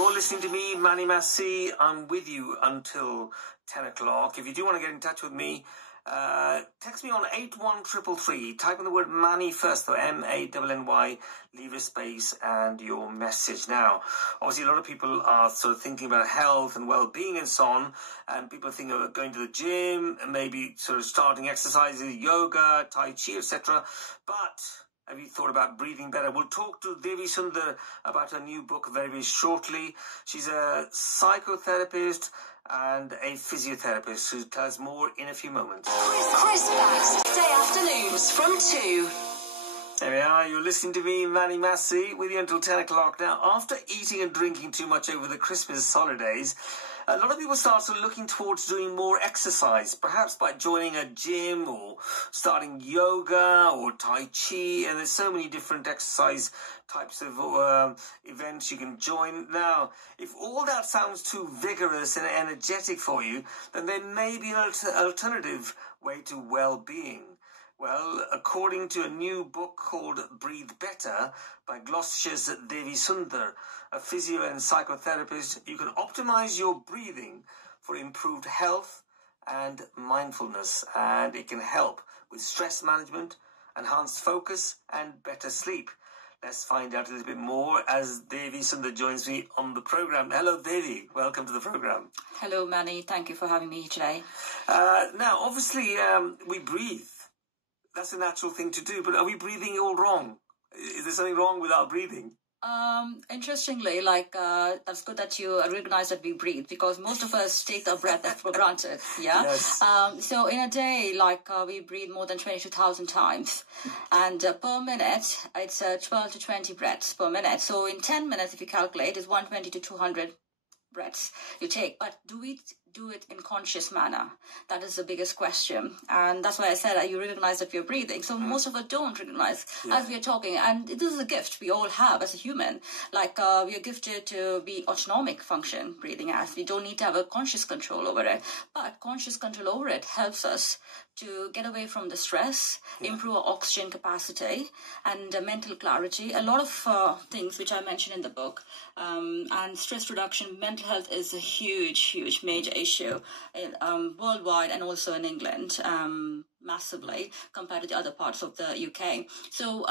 You're listening to me, Manny, Masih. I'm with you until 10 o'clock. If you do want to get in touch with me, text me on 81333. Type in the word Manny first, though, M-A-N-N-Y, leave a space and your message. Now, obviously, a lot of people are sort of thinking about health and well-being and so on, and people think of going to the gym, and maybe sort of starting exercises, yoga, Tai Chi, etc. But have you thought about breathing better? We'll talk to Devi Sundar about her new book very, very shortly. She's a psychotherapist and a physiotherapist who tells more in a few moments. Chris Bax, Day Afternoons from 2. There we are, you're listening to me, Manny Masih, with you until 10 o'clock. Now, after eating and drinking too much over the Christmas holidays, a lot of people start looking towards doing more exercise, perhaps by joining a gym or starting yoga or Tai Chi, and there's so many different exercise types of events you can join. Now, if all that sounds too vigorous and energetic for you, then there may be an alternative way to well-being. Well, according to a new book called Breathe Better by Gloucestershire's Devi Sundar, a physio and psychotherapist, you can optimize your breathing for improved health and mindfulness, and it can help with stress management, enhanced focus, and better sleep. Let's find out a little bit more as Devi Sundar joins me on the program. Hello, Devi. Welcome to the program. Hello, Manny. Thank you for having me today. Now, obviously, we breathe. That's a natural thing to do, but are we breathing all wrong? Is there something wrong with our breathing? Interestingly, that's good that you recognize that we breathe, because most of us take our breath for granted. Yeah. Yes. So in a day, we breathe more than 22,000 times, and per minute, it's 12 to 20 breaths per minute. So in 10 minutes, if you calculate, it's 120 to 200 breaths you take. But do we do it in conscious manner? That is the biggest question, and that's why I said you recognize that we're breathing. So most of us don't recognize as we are talking, and this is a gift we all have as a human. We are gifted to be autonomic function breathing, as we don't need to have a conscious control over it, but conscious control over it helps us to get away from the stress, improve our oxygen capacity and mental clarity. A lot of things which I mentioned in the book, and stress reduction, mental health is a huge major issue worldwide and also in England, massively compared to the other parts of the UK. So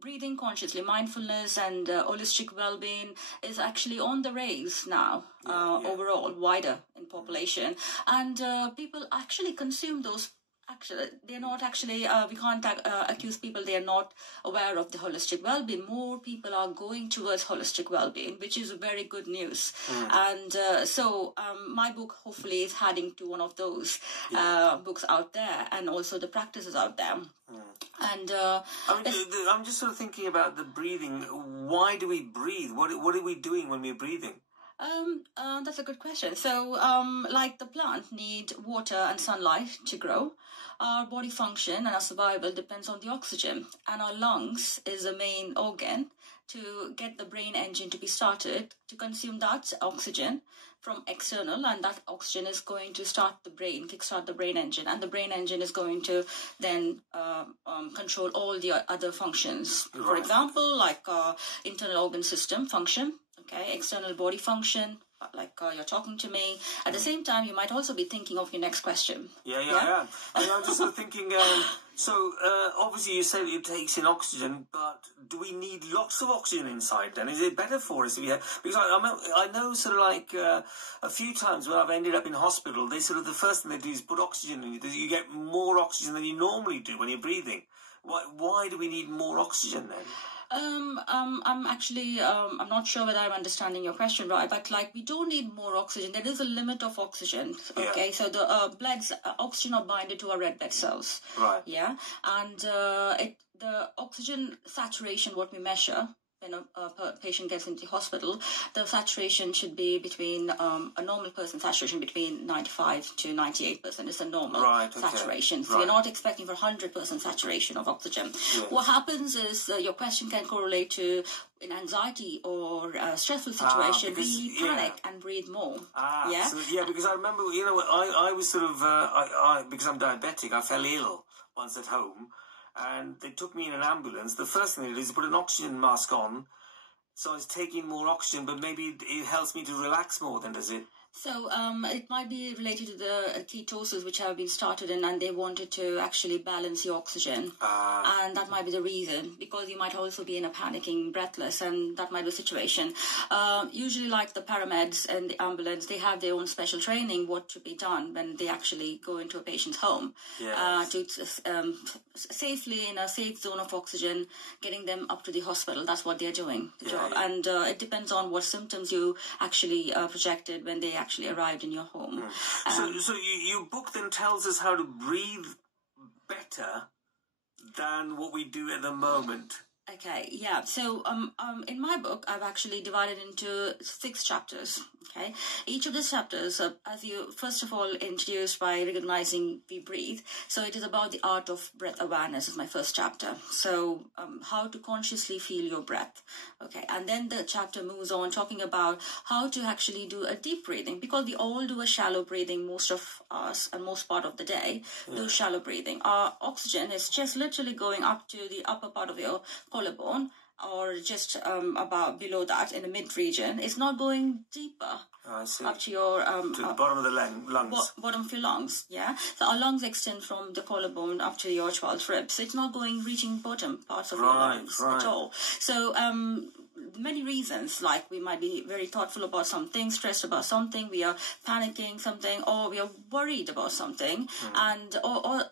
breathing consciously, mindfulness and holistic well-being is actually on the rise now, overall, wider in population. And people actually consume those. Actually, they're not actually, we can't accuse people they are not aware of the holistic well-being. More people are going towards holistic well-being, which is very good news. And so my book hopefully is heading to one of those books out there, and also the practices out there. And I'm just sort of thinking about the breathing. Why do we breathe? What are we doing when we're breathing? That's a good question. So, the plant need water and sunlight to grow. Our body function and our survival depends on the oxygen, and our lungs is the main organ to get the brain engine to be started, to consume that oxygen from external, and that oxygen is going to kickstart the brain engine, and the brain engine is going to then control all the other functions. For example, internal organ system function, external body function, you're talking to me. At the same time, you might also be thinking of your next question. I am. I'm just sort of thinking, obviously you said it takes in oxygen, but do we need lots of oxygen inside then? Is it better for us if we have... Because I know a few times when I've ended up in hospital, they the first thing they do is put oxygen in you. You get more oxygen than you normally do when you're breathing. Why do we need more oxygen then? I'm actually, I'm not sure whether I'm understanding your question right, but we don't need more oxygen. There is a limit of oxygen. Okay, so the blood's oxygen are binded to our red blood cells. Right. Yeah, and the oxygen saturation, what we measure when a patient gets into the hospital, the saturation should be between a normal person saturation between 95 to 98%. Is a normal saturation. So you're not expecting for 100% saturation of oxygen. Yes. What happens is your question can correlate to in anxiety or stressful situation, we panic and breathe more. Because I remember, I was because I'm diabetic, I fell ill once at home. And they took me in an ambulance. The first thing they did is put an oxygen mask on, So it's taking more oxygen, but maybe it helps me to relax more then, does it? So it might be related to the ketosis which have been started in, and they wanted to actually balance your oxygen. And that might be the reason, because you might also be in a panicking, breathless, and that might be the situation. Usually, like the paramedics and the ambulance, they have their own special training what to be done when they actually go into a patient's home. Yes. To safely, in a safe zone of oxygen, getting them up to the hospital. That's what they're doing, the job. Yeah. And it depends on what symptoms you actually projected when they actually arrived in your home. So your book then tells us how to breathe better than what we do at the moment. Okay, yeah. So in my book, I've actually divided into 6 chapters. Okay, each of these chapters, as you first of all introduced by recognizing we breathe. So it is about the art of breath awareness is my first chapter. So how to consciously feel your breath. Okay, and then the chapter moves on talking about how to actually do a deep breathing, because we all do a shallow breathing, most of us and most part of the day do shallow breathing. Our oxygen is just literally going up to the upper part of your collarbone, or just about below that in the mid region. It's not going deeper up to your to the bottom of the lungs. Bottom of your lungs, yeah. So our lungs extend from the collarbone up to your 12th rib. So it's not going reaching bottom parts of your lungs at all. So many reasons, like we might be very thoughtful about something, stressed about something, we are panicking something, or we are worried about something, and or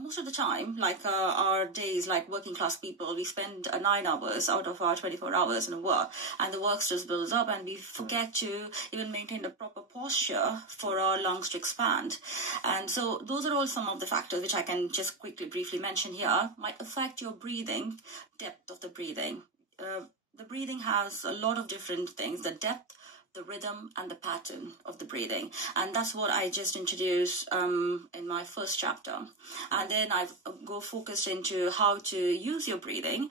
most of the time, like our days, like working class people, we spend 9 hours out of our 24 hours in work, and the work stress builds up, and we forget to even maintain the proper posture for our lungs to expand. And so those are all some of the factors which I can just quickly, briefly mention here, might affect your breathing, depth of the breathing. The breathing has a lot of different things, the depth, the rhythm, and the pattern of the breathing. And that's what I just introduced in my first chapter. And then I go focused into how to use your breathing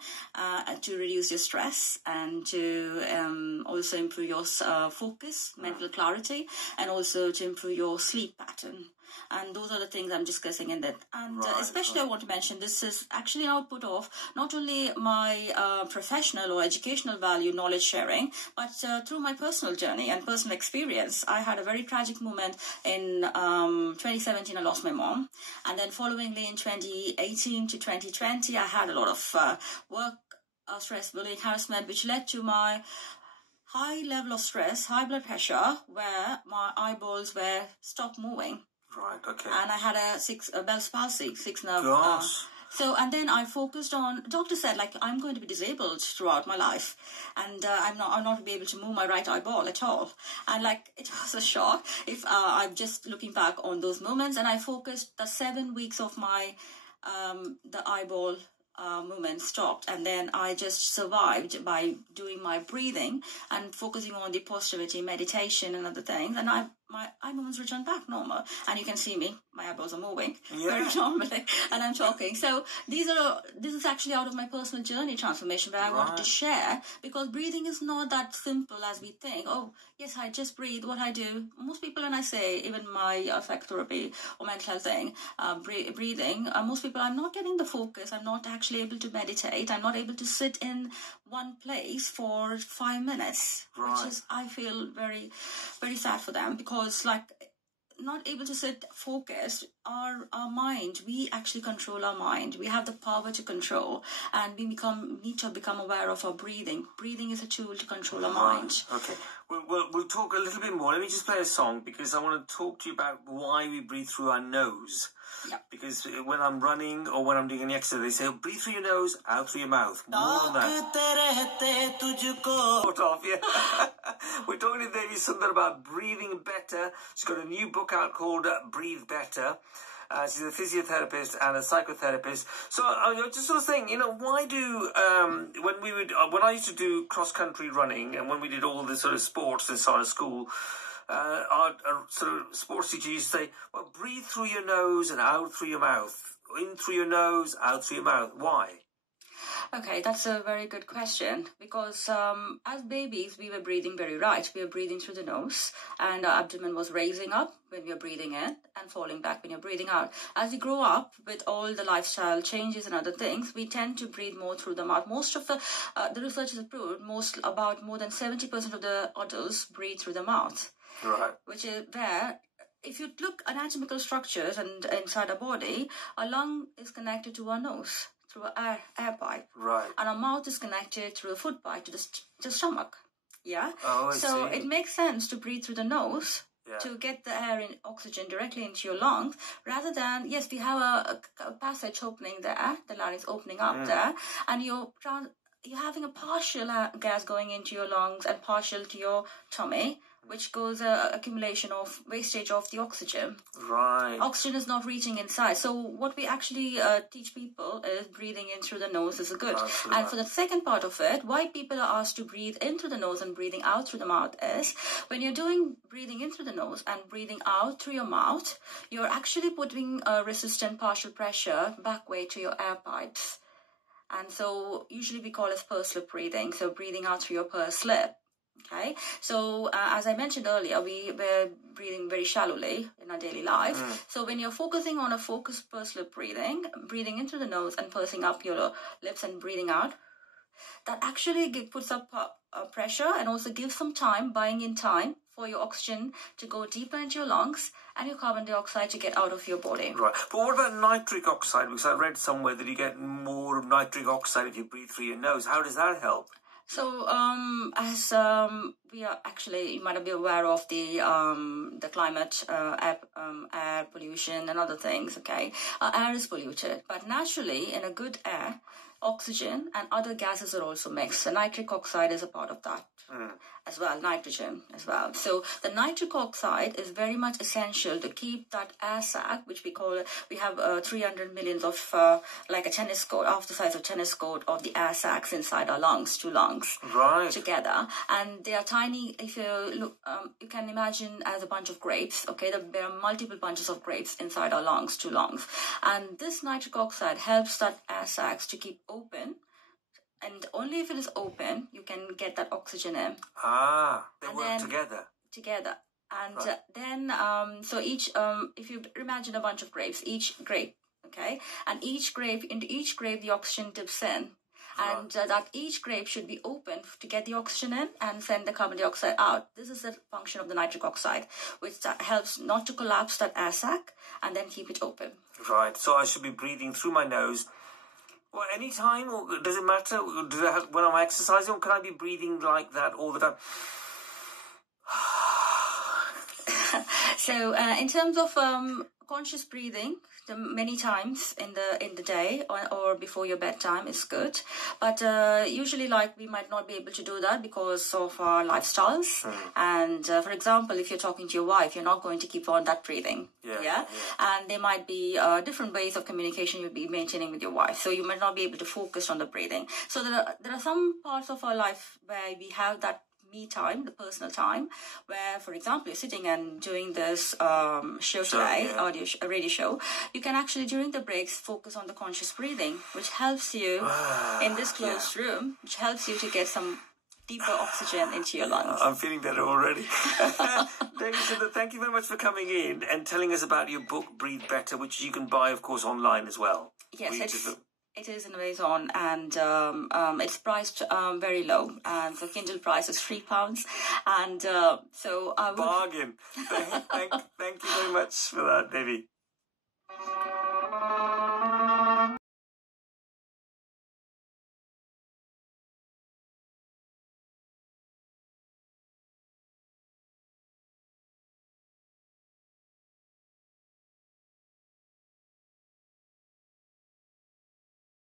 to reduce your stress, and to also improve your focus, mental clarity, and also to improve your sleep pattern. And those are the things I'm discussing in that. And especially I want to mention, this is actually an output of not only my professional or educational value, knowledge sharing, but through my personal journey and personal experience. I had a very tragic moment in 2017. I lost my mom. And then followingly in 2018 to 2020, I had a lot of work, stress, bullying, harassment, which led to my high level of stress, high blood pressure, where my eyeballs were stopped moving. Right, okay. And I had a Bell's palsy, 6 nerve. Gosh. So, and then I focused on, doctor said, like, I'm going to be disabled throughout my life, and I'm not be able to move my right eyeball at all. And like, it was a shock if I'm just looking back on those moments, and I focused the 7 weeks of my, the eyeball movement stopped, and then I just survived by doing my breathing and focusing on the positivity, meditation, and other things, and my eye movements returned back normal, and you can see me, my eyeballs are moving very normally, and I'm talking. So this is actually out of my personal journey transformation, where I wanted to share, because breathing is not that simple as we think. Oh yes, I just breathe. What I do, most people, and I say even my affect therapy or mental health thing, breathing, most people, I'm not getting the focus, I'm not actually able to meditate, I'm not able to sit in one place for 5 minutes, which is, I feel very, very sad for them, because like, not able to sit focused, our mind, we actually control our mind. We have the power to control, and we need to become aware of our breathing. Breathing is a tool to control our mind. Okay, we'll talk a little bit more. Let me just play a song, because I want to talk to you about why we breathe through our nose. Yep. Because when I'm running or when I'm doing any exercise, they say, oh, breathe through your nose, out through your mouth. More on that. We're talking to Devi Sundar about breathing better. She's got a new book out called Breathe Better. She's a physiotherapist and a psychotherapist. So I just sort of saying, why do, when I used to do cross-country running, and when we did all the sort of sports and so on at school, our sort of sports teacher used to say, well, breathe through your nose and out through your mouth. In through your nose, out through your mouth. Why? Okay, that's a very good question because as babies, we were breathing very right. We were breathing through the nose and our abdomen was raising up when we were breathing in and falling back when you're breathing out. As we grow up with all the lifestyle changes and other things, we tend to breathe more through the mouth. Most of the research has proved about more than 70% of the adults breathe through the mouth. Right. Which is where, if you look anatomical structures and inside our body, our lung is connected to our nose through an air pipe. Right. And our mouth is connected through a food pipe to the stomach. Yeah? Oh, I so see. it makes sense to breathe through the nose to get the air and oxygen directly into your lungs, rather than, yes, we have a passage opening there, the larynx opening up there, and you're having a partial gas going into your lungs and partial to your tummy, which goes accumulation of wastage of the oxygen. Right. Oxygen is not reaching inside. So what we actually teach people is breathing in through the nose is good. And for the second part of it, why people are asked to breathe in through the nose and breathing out through the mouth is when you're doing breathing in through the nose and breathing out through your mouth, you're actually putting a resistant partial pressure back way to your air pipes. And so usually we call it pursed lip breathing. So breathing out through your pursed lip. Okay, so as I mentioned earlier, we were breathing very shallowly in our daily life. So when you're focusing on a focused pursed lip breathing in through the nose and pursing up your lips and breathing out, that actually puts up pressure and also gives some time, buying in time for your oxygen to go deeper into your lungs and your carbon dioxide to get out of your body. Right. But what about nitric oxide? Because I read somewhere that you get more nitric oxide if you breathe through your nose. How does that help? So, as we are actually, you might be aware of the climate, air pollution and other things, okay? Air is polluted, but naturally, in a good air, oxygen and other gases are also mixed. So nitric oxide is a part of that as well, nitrogen as well. So the nitric oxide is very much essential to keep that air sac, which we have 300 millions of, like a tennis court, half the size of tennis court of the air sacs inside our lungs, two lungs together. And they are tiny, if you look, you can imagine as a bunch of grapes, okay? There are multiple bunches of grapes inside our lungs, two lungs. And this nitric oxide helps that air sacs to keep open. And only if it is open, you can get that oxygen in. They work together. Together. And then, so each, if you imagine a bunch of grapes, each grape, okay? And into each grape, the oxygen dips in. And that each grape should be open to get the oxygen in and send the carbon dioxide out. This is the function of the nitric oxide, which helps not to collapse that air sac and then keep it open. Right. So I should be breathing through my nose. Well, any time, or does it matter? When I'm exercising, or can I be breathing like that all the time? So, in terms of conscious breathing, many times in the day or before your bedtime is good, but usually, like, we might not be able to do that because of our lifestyles. And for example, if you're talking to your wife, you're not going to keep on that breathing. Yeah. And there might be different ways of communication you'll be maintaining with your wife, so you might not be able to focus on the breathing. So there are some parts of our life where we have that me time, the personal time, where, for example, you're sitting and doing this show today, radio show, you can actually, during the breaks, focus on the conscious breathing, which helps you in this closed room, which helps you to get some deeper oxygen into your lungs. I'm feeling better already. Devi Sundar, thank you very much for coming in and telling us about your book, Breathe Better, which you can buy, of course, online as well. Yes, it is in Amazon, and it's priced very low. And the Kindle price is £3, and so I would... Bargain. Thank you very much for that, Devi.